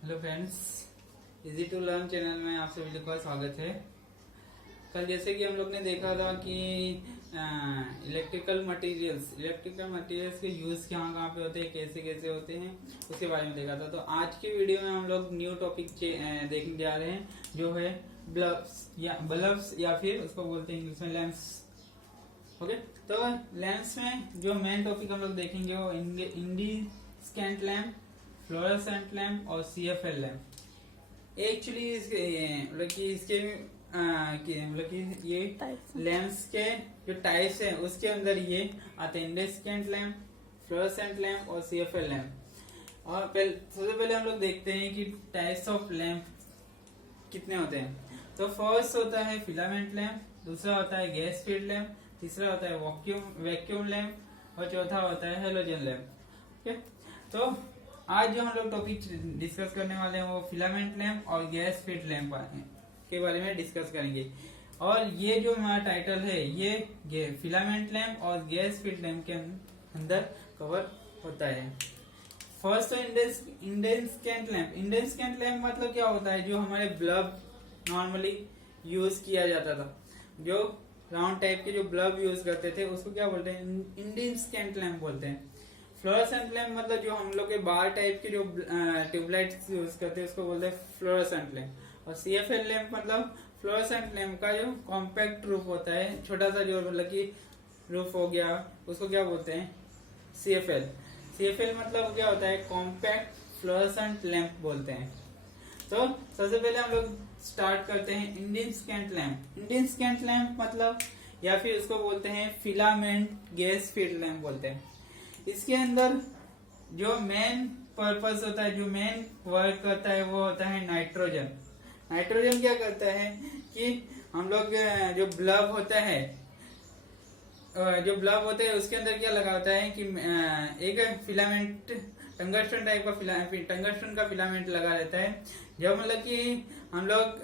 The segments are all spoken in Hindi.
Hello friends, easy to learn channel में आप सभी लोग का स्वागत है। कल जैसे कि हम लोग ने देखा था कि इलेक्ट्रिकल मटेरियल्स के यूज कहाँ कहाँ पे होते हैं, कैसे कैसे होते हैं, उसके बारे में देखा था। तो आज की वीडियो में हम लोग न्यू टॉपिक देखने जा रहे हैं, जो है बल्ब्स या फिर उसको बोलते हैं इंग्लिश में लेंस। ओके, तो लेंस में जो मेन टॉपिक हम लोग देखेंगे वो इंडिस्केंट लैम्प, फ्लोरेसेंट लैम्प और CFL लैम्प। एक्चुअली इसके ये लैम्प्स के जो टाइप्स हैं उसके अंदर ये आते हैं इंडिस्केंट लैम्प, फ्लोरेसेंट लैम्प और CFL लैम्प। और सबसे पहले हम लोग देखते हैं कि टाइप्स ऑफ लैम्प कितने होते हैं। तो फर्स्ट होता है फिलामेंट लैम्प, दूसरा होता है गैस फील्ड लैम्प, तीसरा होता है वैक्यूम लैम्प और चौथा होता है हेलोजन लैम्प। ओके, तो आज जो हम लोग टॉपिक डिस्कस करने वाले हैं वो फिलामेंट लैम्प और गैस फील्ड लैम्प के बारे में डिस्कस करेंगे। और ये जो हमारा टाइटल है ये फिलामेंट लैम्प और गैस फील्ड लैम्प के अंदर कवर होता है। First incandescent lamp. Incandescent lamp मतलब क्या होता है, जो हमारे बल्ब नॉर्मली यूज किया जाता था, जो राउंड टाइप के जो बल्ब यूज करते थे उसको क्या बोलते हैं, इंडेस्केंट लैम्प बोलते हैं। फ्लोरेसेंट लैम्प मतलब जो हम लोग के बार टाइप के जो ट्यूबलाइट यूज करते हैं उसको बोलते हैं फ्लोरेसेंट लैम्प। और CFL लैम्प मतलब फ्लोरेसेंट लैम्प का जो कॉम्पैक्ट रूप होता है, छोटा सा जो मतलब की रूप हो गया, उसको क्या बोलते हैं, CFL। CFL मतलब क्या होता है, कॉम्पैक्ट फ्लोरेसेंट लैम्प बोलते हैं। तो सबसे पहले हम लोग स्टार्ट करते हैं इंडिस्केंट लैम्प। इंडिस्केंट लैम्प मतलब या फिर उसको बोलते हैं फिलामेंट गैस फील्ड लैम्प बोलते हैं। इसके अंदर जो मेन पर्पस होता है, जो मेन वर्क करता है वो होता है नाइट्रोजन। नाइट्रोजन क्या करता है कि हम लोग जो बल्ब होता है उसके अंदर क्या लगा होता है कि एक फिलामेंट टंगस्टन का फिलामेंट लगा रहता है। जब मतलब कि हम लोग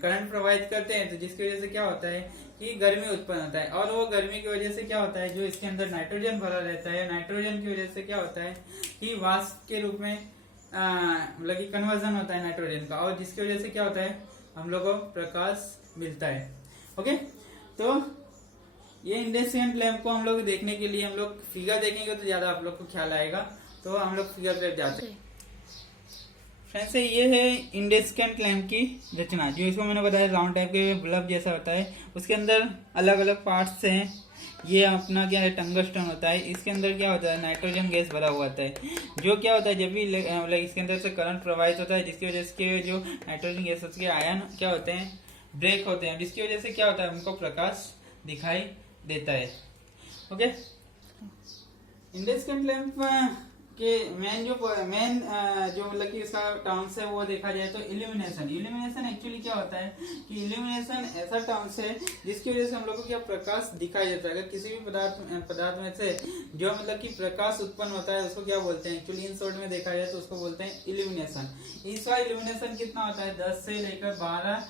करंट प्रवाहित करते हैं तो जिसकी वजह से क्या होता है कि गर्मी उत्पन्न होता है, और वो गर्मी की वजह से क्या होता है, जो इसके अंदर नाइट्रोजन भरा रहता है, नाइट्रोजन की वजह से क्या होता है कि वाष्प के रूप में मतलब कि कन्वर्जन होता है नाइट्रोजन का, और जिसकी वजह से क्या होता है, हम लोग को प्रकाश मिलता है। ओके, तो ये इंडेस्केंट लैम्प को हम लोग देखने के लिए हम लोग फिगर देखेंगे तो ज्यादा आप लोग को ख्याल आएगा। तो हम लोग फिगर पे जाते हैं। फ्रेंड्स, ये है इंडेस्केंट लैम्प की रचना। जो इसको मैंने बताया राउंड टाइप के बल्ब जैसा होता है, उसके अंदर अलग अलग पार्ट्स हैं। ये अपना क्या है, टंगस्टन होता है। इसके अंदर क्या होता है, नाइट्रोजन गैस भरा हुआ होता है। जो क्या होता है, जब भी मतलब इसके अंदर से करंट प्रवाहित होता है, जिसकी वजह से जो नाइट्रोजन गैस के आयन क्या होते हैं, ब्रेक होते हैं, जिसकी वजह से क्या होता है, हमको प्रकाश दिखाई देता है। ओके, इंडेस्केंट लैम्प के मेन जो मतलब कि इसका टर्म्स है वो देखा जाए तो इल्यूमिनेशन एक्चुअली क्या होता है कि इल्यूमिनेशन ऐसा टर्म्स है जिसकी वजह से हम लोग को क्या प्रकाश दिखाई देता है। अगर किसी भी पदार्थ में से जो मतलब कि प्रकाश उत्पन्न होता है उसको क्या बोलते हैं, एक्चुअली इन शॉर्ट में देखा जाए तो उसको बोलते हैं इल्यूमिनेशन। इसका इल्यूमिनेशन कितना होता है, 10 से लेकर 12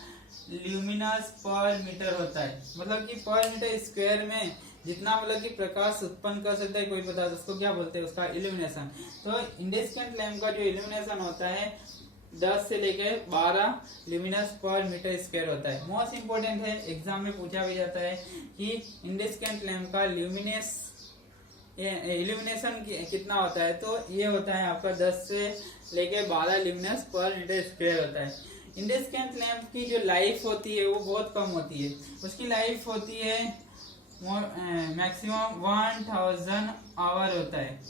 ल्यूमिनस पर मीटर होता है। मतलब कि पर मीटर स्क्वायर में जितना मतलब कि प्रकाश उत्पन्न कर सकता है कोई पदार्थ, उसको क्या बोलते हैं, उसका इल्यूमिनेशन। तो इंडेस्केंट लैम्प का जो इल्यूमिनेशन होता है 10 से लेकर 12 ल्यूमिनस पर मीटर स्क्वायर होता है। मोस्ट इंपोर्टेंट है, एग्जाम में पूछा भी जाता है कि इंडेस्केंट लैम्प का इल्यूमिनेशन कितना होता है। तो ये होता है आपका 10 से लेकर 12 ल्यूमिनस पर मीटर स्क्वायर होता है। इंडेस्केंट लैम्प की जो लाइफ होती है वो बहुत कम होती है। उसकी लाइफ होती है मैक्सिमम 1000 आवर होता है।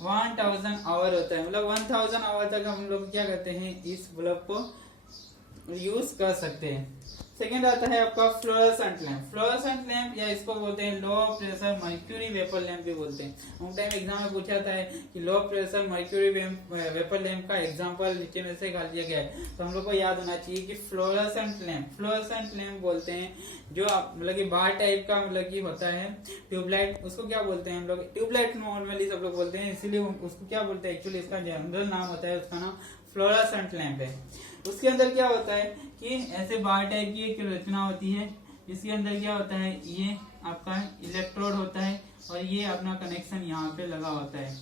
1000 आवर होता है, मतलब 1000 आवर तक हम लोग क्या करते हैं, इस बल्ब को यूज कर सकते हैं। सेकेंड आता है आपका फ्लोरेसेंट लैम्प। फ्लोरेसेंट लैम्प या इसको बोलते हैं low pressure mercury vapour lamp भी बोलते हैं। उन टाइम एग्जाम में पूछा था कि low pressure mercury vapour lamp का एग्जांपल नीचे में से खा दिया गया है, तो हम लोग को याद होना चाहिए कि फ्लोरेसेंट लैम्प बोलते हैं जो मतलब कि बार टाइप का मतलब कि होता है ट्यूबलाइट, उसको क्या बोलते हैं हम लोग, ट्यूबलाइट नॉर्मली सब लोग बोलते हैं, इसीलिए उसको क्या बोलते हैं, एक्चुअली इसका जनरल नाम होता है, उसका नाम फ्लोरेसेंट लैम्प है। उसके अंदर क्या होता है कि ऐसे बार टाइप की एक रचना होती है, इसके अंदर क्या होता है, ये आपका इलेक्ट्रोड होता है और ये अपना कनेक्शन यहाँ पे लगा होता है।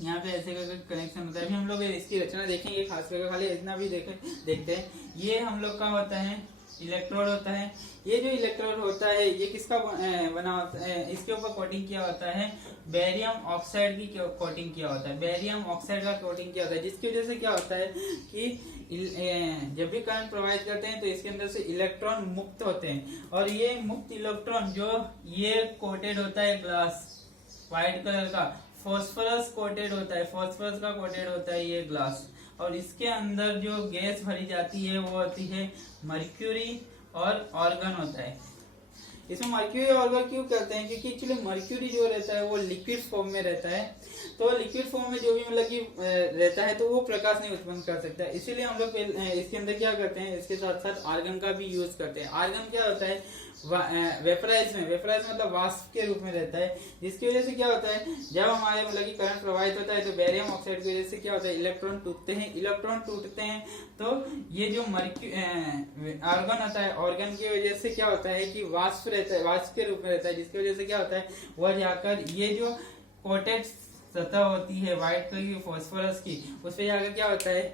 यहाँ पे ऐसे का कनेक्शन होता है। अभी हम लोग इसकी रचना देखेंगे, खास करके खाली इतना भी देखते हैं। ये हम लोग का होता है इलेक्ट्रोड होता है। ये जो इलेक्ट्रोड होता है ये किसका बना होता है, इसके ऊपर कोटिंग किया होता है बेरियम ऑक्साइड की कोटिंग किया होता है, बेरियम ऑक्साइड का कोटिंग किया होता है, जिसकी वजह से क्या होता है कि जब भी करंट प्रोवाइड करते हैं तो इसके अंदर से इलेक्ट्रॉन मुक्त होते हैं, और ये मुक्त इलेक्ट्रॉन जो ये कोटेड होता है ग्लास व्हाइट कलर का, फॉस्फोरस कोटेड होता है, फॉस्फोरस का कोटेड होता है ये ग्लास, और इसके अंदर जो गैस भरी जाती है वो होती है मर्क्यूरी और ऑर्गन होता है। इसमें मर्क्यूरी ऑर्गन क्यों कहते हैं, क्योंकि एक्चुअली मर्क्यूरी जो रहता है वो लिक्विड फॉर्म में रहता है, तो लिक्विड फॉर्म में जो भी मतलब कि रहता है तो वो प्रकाश नहीं उत्पन्न कर सकता है, इसीलिए हम लोग इसके अंदर क्या करते हैं, इसके साथ साथ आर्गन का भी यूज करते हैं। आर्गन क्या होता है वेपराइज मतलब वाष्प के रूप में रहता है, जिसकी वजह से क्या होता है जब हमारे मतलब कि करंट प्रवाहित होता है तो बेरियम ऑक्साइड की वजह से क्या होता है इलेक्ट्रॉन टूटते हैं, इलेक्ट्रॉन टूटते हैं तो ये जो आर्गन होता है, ऑर्गन की वजह से क्या होता है कि वाष्प रहता है, वाष्प के रूप में रहता है, जिसकी वजह से क्या होता है वह जाकर ये जो कोटेड सतह होती है व्हाइट कलर की फॉस्फोरस की, उस पर जाकर क्या होता है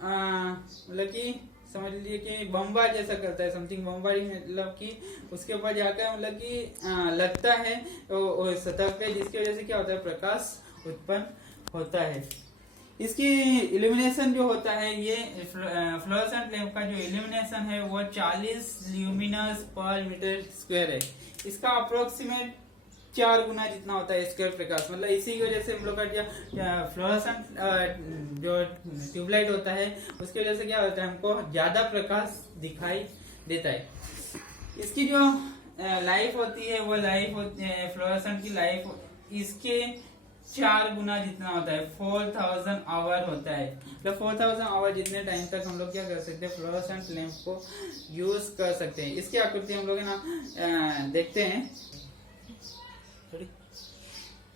मतलब कि समझ लीजिए कि बमबार जैसा करता है, समथिंग बमबारी मतलब कि उसके ऊपर जाकर मतलब कि लगता है सतह पे, जिसकी वजह से क्या होता है प्रकाश उत्पन्न होता है। इसकी इल्यूमिनेशन जो होता है ये फ्लोरोसेंट लैंप का जो इल्यूमिनेशन है वो 40 ल्यूमिनस पर मीटर स्क्वायर है। इसका अप्रोक्सीमेट 4 गुना जितना होता है स्क्वायर प्रकाश, मतलब इसी की वजह से हम लोग का फ्लोरोसेंट जो ट्यूबलाइट होता है उसकी वजह से क्या होता है हमको ज्यादा प्रकाश दिखाई देता है। इसकी जो लाइफ होती है वो लाइफ होती है फ्लोरोसेंट की लाइफ इसके 4 गुना जितना होता है, 4000 आवर होता है, मतलब 4000 आवर जितने टाइम तक हम लोग क्या कर सकते हैं फ्लोरोसेंट लैंप को यूज कर सकते हैं। इसकी आकृति हम लोग ना देखते हैं।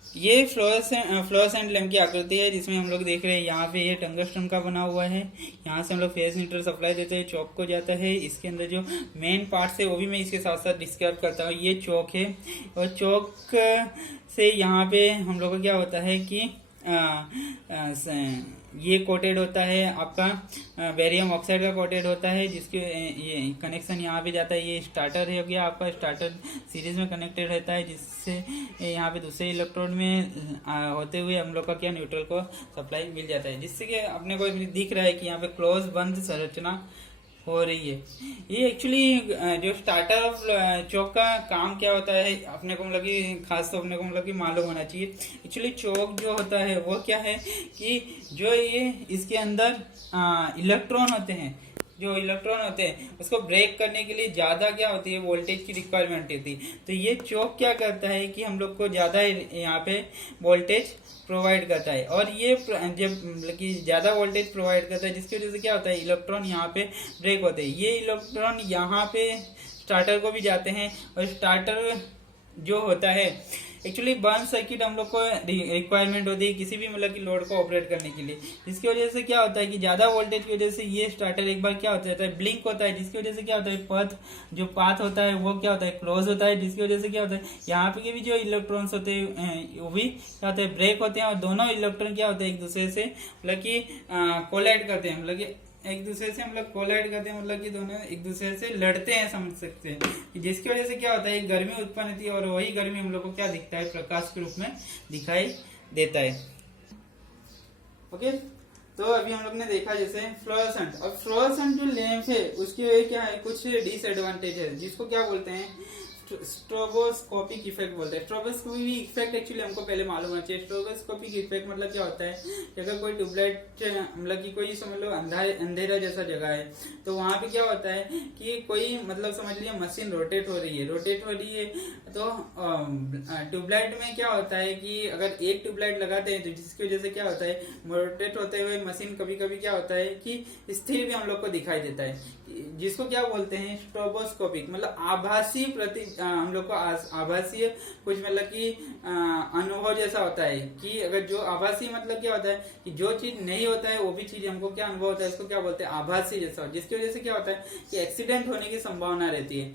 ये फ्लोरोसेंट लैंप की आकृति है जिसमें हम लोग देख रहे हैं यहाँ पे ये टंगस्टन का बना हुआ है, यहाँ से हम लोग फेस मीटर सप्लाई देते हैं, चौक को जाता है। इसके अंदर जो मेन पार्ट है वो भी मैं इसके साथ साथ डिस्क्राइब करता हूँ। ये चौक है और चौक से यहाँ पे हम लोग का क्या होता है कि ये कोटेड होता है आपका बेरियम ऑक्साइड का कोटेड होता है, जिसके ये कनेक्शन यहाँ पे जाता है। ये स्टार्टर है हो गया आपका, स्टार्टर सीरीज में कनेक्टेड रहता है, जिससे यहाँ पे दूसरे इलेक्ट्रोड में होते हुए हम लोग का क्या न्यूट्रल को सप्लाई मिल जाता है, जिससे कि अपने को दिख रहा है कि यहाँ पे क्लोज बंद संरचना हो रही है। ये एक्चुअली जो स्टार्टर चौक का काम क्या होता है अपने को मतलब कि खास तो अपने को मतलब कि मालूम होना चाहिए। एक्चुअली चौक जो होता है वो क्या है कि जो ये इसके अंदर इलेक्ट्रॉन होते हैं, जो इलेक्ट्रॉन होते हैं उसको ब्रेक करने के लिए ज्यादा क्या होती है वोल्टेज की रिक्वायरमेंट होती है। तो ये चौक क्या करता है कि हम लोग को ज्यादा यहाँ पे वोल्टेज प्रोवाइड करता है, और ये जब मतलब कि ज्यादा वोल्टेज प्रोवाइड करता है, जिसकी वजह से क्या होता है इलेक्ट्रॉन यहाँ पे ब्रेक होते हैं। ये इलेक्ट्रॉन यहाँ पे स्टार्टर को भी जाते हैं, और स्टार्टर जो होता है एक्चुअली बर्न सर्किट हम लोग को रिक्वायरमेंट होती है किसी भी मतलब की लोड को ऑपरेट करने के लिए, जिसकी वजह से क्या होता है कि ज्यादा वोल्टेज की वजह से ये स्टार्टर एक बार क्या होता है ब्लिंक होता है, जिसकी वजह से क्या होता है पथ जो पाथ होता है वो क्या होता है क्लोज होता है, जिसकी वजह से क्या होता है यहाँ पे के भी जो इलेक्ट्रॉन्स होते हैं वो भी क्या होता है ब्रेक होते हैं, और दोनों इलेक्ट्रॉन क्या होते हैं एक दूसरे से मतलब की कोलाइड करते हैं, मतलब की एक दूसरे से मतलब कोलाइड करते हैं, मतलब कि दोनों एक दूसरे से लड़ते हैं समझ सकते हैं, जिसकी वजह से क्या होता है गर्मी उत्पन्न होती है, और वही गर्मी हम लोग को क्या दिखता है प्रकाश के रूप में दिखाई देता है। ओके, तो अभी हम लोग ने देखा जैसे फ्लोरोसेंट, और फ्लोरोसेंट जो लैंप है उसके क्या है कुछ डिसएडवांटेज है, जिसको क्या बोलते हैं स्ट्रोबोस्कोपिक इफेक्ट बोलते हैं। स्ट्रोबोस्कोपिक इफेक्ट एक्चुअली हमको पहले मालूम होना चाहिए। स्ट्रोबोस्कोपिक इफेक्ट मतलब क्या होता है कि अगर कोई ट्यूबलाइट मतलब कि कोई समझ लो अंधेरा जैसा जगह है, तो वहां पे क्या होता है कि कोई मतलब समझ लिया मशीन रोटेट हो रही है, तो ट्यूबलाइट में क्या होता है कि अगर एक ट्यूबलाइट लगाते हैं तो जिसकी वजह से क्या होता है रोटेट होते हुए मशीन कभी कभी क्या होता है कि स्थिर भी हम लोग को दिखाई देता है, जिसको क्या बोलते हैं स्ट्रोबोस्कोपिक, मतलब आभासी हम लोग को आभासीय कुछ मतलब कि अनुभव जैसा होता है कि अगर जो आभासी मतलब क्या होता है कि जो चीज नहीं होता है वो भी चीज हमको क्या अनुभव होता है, इसको क्या बोलते हैं आभासी जैसा, जिसकी वजह से क्या होता है कि एक्सीडेंट होने की संभावना रहती है।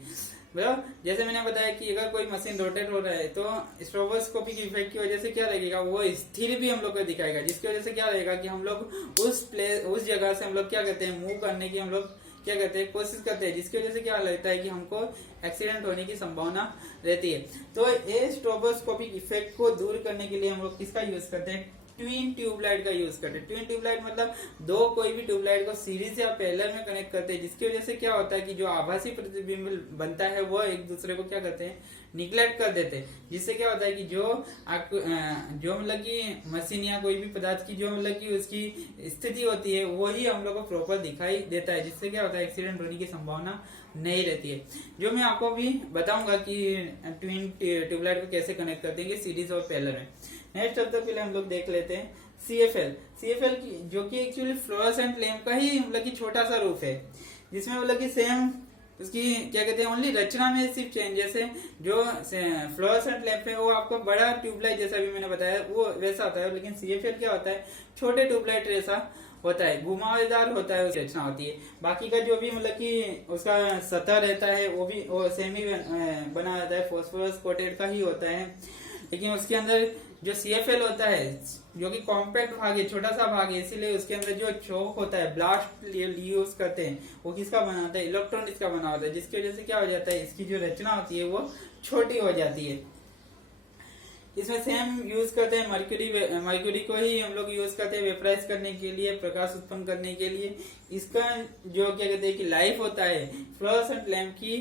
मतलब जैसे मैंने बताया कि अगर कोई मशीन रोटेट हो रहा है तो स्ट्रोबोस्कोपिक इफेक्ट की वजह से क्या लगेगा, वो स्थिर भी हम लोग को दिखाएगा, जिसकी वजह से क्या रहेगा कि हम लोग उस जगह से हम लोग क्या कहते हैं मूव करने की हम लोग क्या कहते हैं कोशिश करते हैं, जिसकी वजह से क्या लगता है कि हमको एक्सीडेंट होने की संभावना रहती है। तो ये स्ट्रोबोस्कोपिक इफेक्ट को दूर करने के लिए हम लोग किसका यूज करते हैं, ट्विन ट्यूबलाइट का यूज करते हैं। ट्विन ट्यूबलाइट मतलब दो कोई भी ट्यूबलाइट को सीरीज या पैरेलल में कनेक्ट करते हैं, जिसकी वजह से क्या होता है कि जो आभासी प्रतिबिंब बनता है वो एक दूसरे को क्या करते हैं निग्लेक्ट कर देते हैं, जिससे क्या होता है कि जो मतलब की मशीन या कोई भी पदार्थ की जो मतलब की उसकी स्थिति होती है वही हम लोग को प्रॉपर दिखाई देता है, जिससे क्या होता है एक्सीडेंट होने की संभावना नहीं रहती है। जो मैं आपको भी बताऊंगा कि ट्विन ट्यूबलाइट को कैसे कनेक्ट कर देंगे सीरीज और पैरेलल में। नेक्स्ट सबसे पहले हम लोग देख लेते हैं CFL की, जो कि एक्चुअली फ्लोरोसेंट लैंप का ही मतलब की छोटा सा रूप है, जिसमें मतलब की सेम उसकी क्या कहते हैं ओनली रचना में सिर्फ चेंज, जैसे जो फ्लोरोसेंट लैंप है वो आपको बड़ा ट्यूबलाइट जैसा भी मैंने बताया वो वैसा होता है, लेकिन CFL क्या होता है छोटे ट्यूबलाइट जैसा होता है, घुमावदार होता है, उसकी रचना होती है। बाकी का जो भी मतलब कि उसका सतह रहता है वो भी सेम ही बना रहता है, फॉस्फोरस कोटेड का ही होता है, लेकिन उसके अंदर जो CFL होता है जो कि कॉम्पैक्ट भाग है, छोटा सा भाग है, इसीलिए उसके अंदर जो चौक होता है ब्लास्ट यूज करते हैं वो किसका बना होता है, इलेक्ट्रॉनिक्स का बना होता है, जिसकी वजह से क्या हो जाता है इसकी जो रचना होती है वो छोटी हो जाती है। इसमें सेम यूज करते हैं मर्क्यूरी को ही हम लोग यूज करते हैं वेपराइज करने के लिए, प्रकाश उत्पन्न करने के लिए। इसका जो क्या कहते हैं कि लाइफ होता है फ्लोरोसेंट लैंप की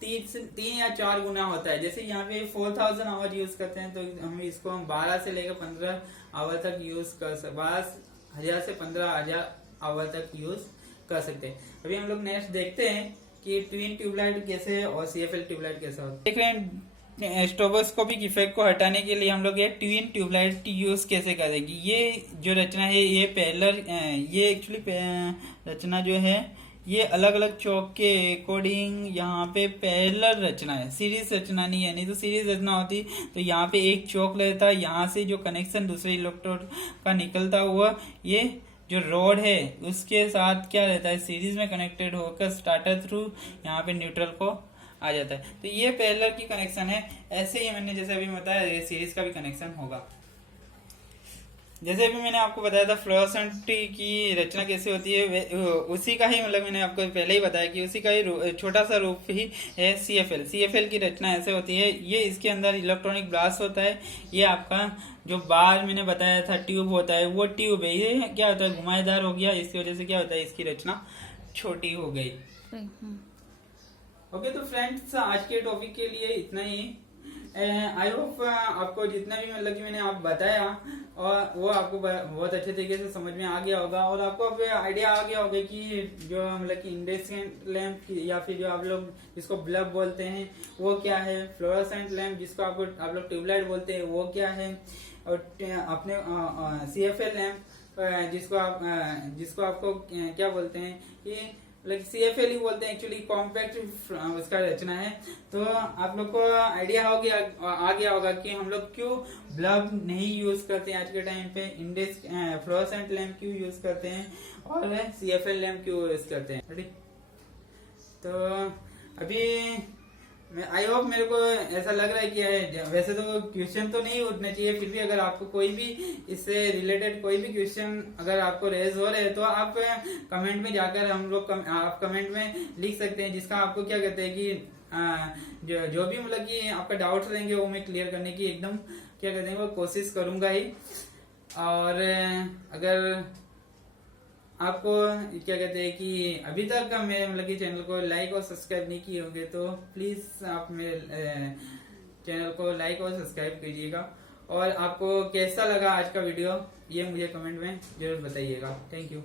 3 या 4 गुना होता है। जैसे यहाँ पे 4000 आवर यूज करते हैं तो हम इसको 12 से लेकर 15 आवर तक यूज कर सकते, 12,000 से 15,000 आवर तक यूज कर सकते हैं। अभी हम लोग नेक्स्ट देखते हैं कि ट्विन ट्यूबलाइट कैसे और CFL ट्यूबलाइट कैसे होता है। देख रहे हैं स्ट्रोबोस्कोपिक इफेक्ट को हटाने के लिए हम लोग ये ट्विन ट्यूबलाइट यूज कैसे करेंगे। ये जो रचना है ये पैरेलल, ये एक्चुअली रचना जो है ये अलग अलग चौक के अकॉर्डिंग यहाँ पे पैरेलल रचना है, सीरीज रचना नहीं है। नहीं तो सीरीज रचना होती तो यहाँ पे एक चौक रहता है, यहाँ से जो कनेक्शन दूसरे इलेक्ट्रोड का निकलता हुआ ये जो रॉड है उसके साथ क्या रहता है सीरीज में कनेक्टेड होकर स्टार्टर थ्रू यहाँ पे न्यूट्रल को आ जाता है। तो ये पैरेलल की कनेक्शन है। ऐसे ही मैंने जैसे अभी बताया ये सीरीज का भी कनेक्शन होगा। जैसे अभी मैंने आपको बताया था फ्लोरोसेंट की रचना कैसे होती है, उसी का ही मतलब मैंने आपको पहले ही बताया कि उसी का ही छोटा सा रूप ही है CFL की रचना ऐसे होती है। ये इसके अंदर इलेक्ट्रॉनिक ब्लास्ट होता है। ये आपका जो बार मैंने बताया था ट्यूब होता है वो ट्यूब है, ये क्या होता है घुमाईदार हो गया, इसकी वजह से क्या होता है इसकी रचना छोटी हो गई। ओके तो फ्रेंड्स आज के टॉपिक के लिए इतना ही। आई होप आपको जितना भी मतलब कि मैंने आप बताया और वो आपको बहुत अच्छे तरीके से समझ में आ गया होगा, और आपको अब आइडिया आ गया होगा कि जो मतलब कि इंडेक्सेंट लैंप या फिर जो आप लोग जिसको बल्ब बोलते हैं वो क्या है, फ्लोरोसेंट लैंप जिसको आप लोग ट्यूबलाइट बोलते हैं वो क्या है, और अपने CFL लैंप जिसको आपको क्या बोलते हैं कि CFL ही बोलते हैं, एक्चुअली कॉम्पैक्ट उसका रचना है। तो आप लोग को आइडिया आ गया होगा कि हम लोग क्यों बल्ब नहीं यूज करते हैं आज के टाइम पे, फ्लोरोसेंट लैंप क्यों यूज करते हैं और CFL लैंप क्यों यूज करते हैं। तो अभी आई होप मेरे को ऐसा लग रहा है कि वैसे तो क्वेश्चन तो नहीं उठना चाहिए, फिर भी अगर आपको कोई भी इससे रिलेटेड कोई भी क्वेश्चन अगर आपको रेज हो रहे हैं तो आप कमेंट में जाकर आप कमेंट में लिख सकते हैं, जिसका आपको क्या कहते हैं कि जो भी मतलब कि आपका डाउट्स रहेंगे वो मैं क्लियर करने की एकदम क्या कहते हैं वो कोशिश करूंगा ही। और अगर आपको क्या कहते हैं कि अभी तक मेरे मतलब कि चैनल को लाइक और सब्सक्राइब नहीं किए होंगे तो प्लीज आप मेरे चैनल को लाइक और सब्सक्राइब कीजिएगा। और आपको कैसा लगा आज का वीडियो ये मुझे कमेंट में जरूर बताइएगा। Thank you.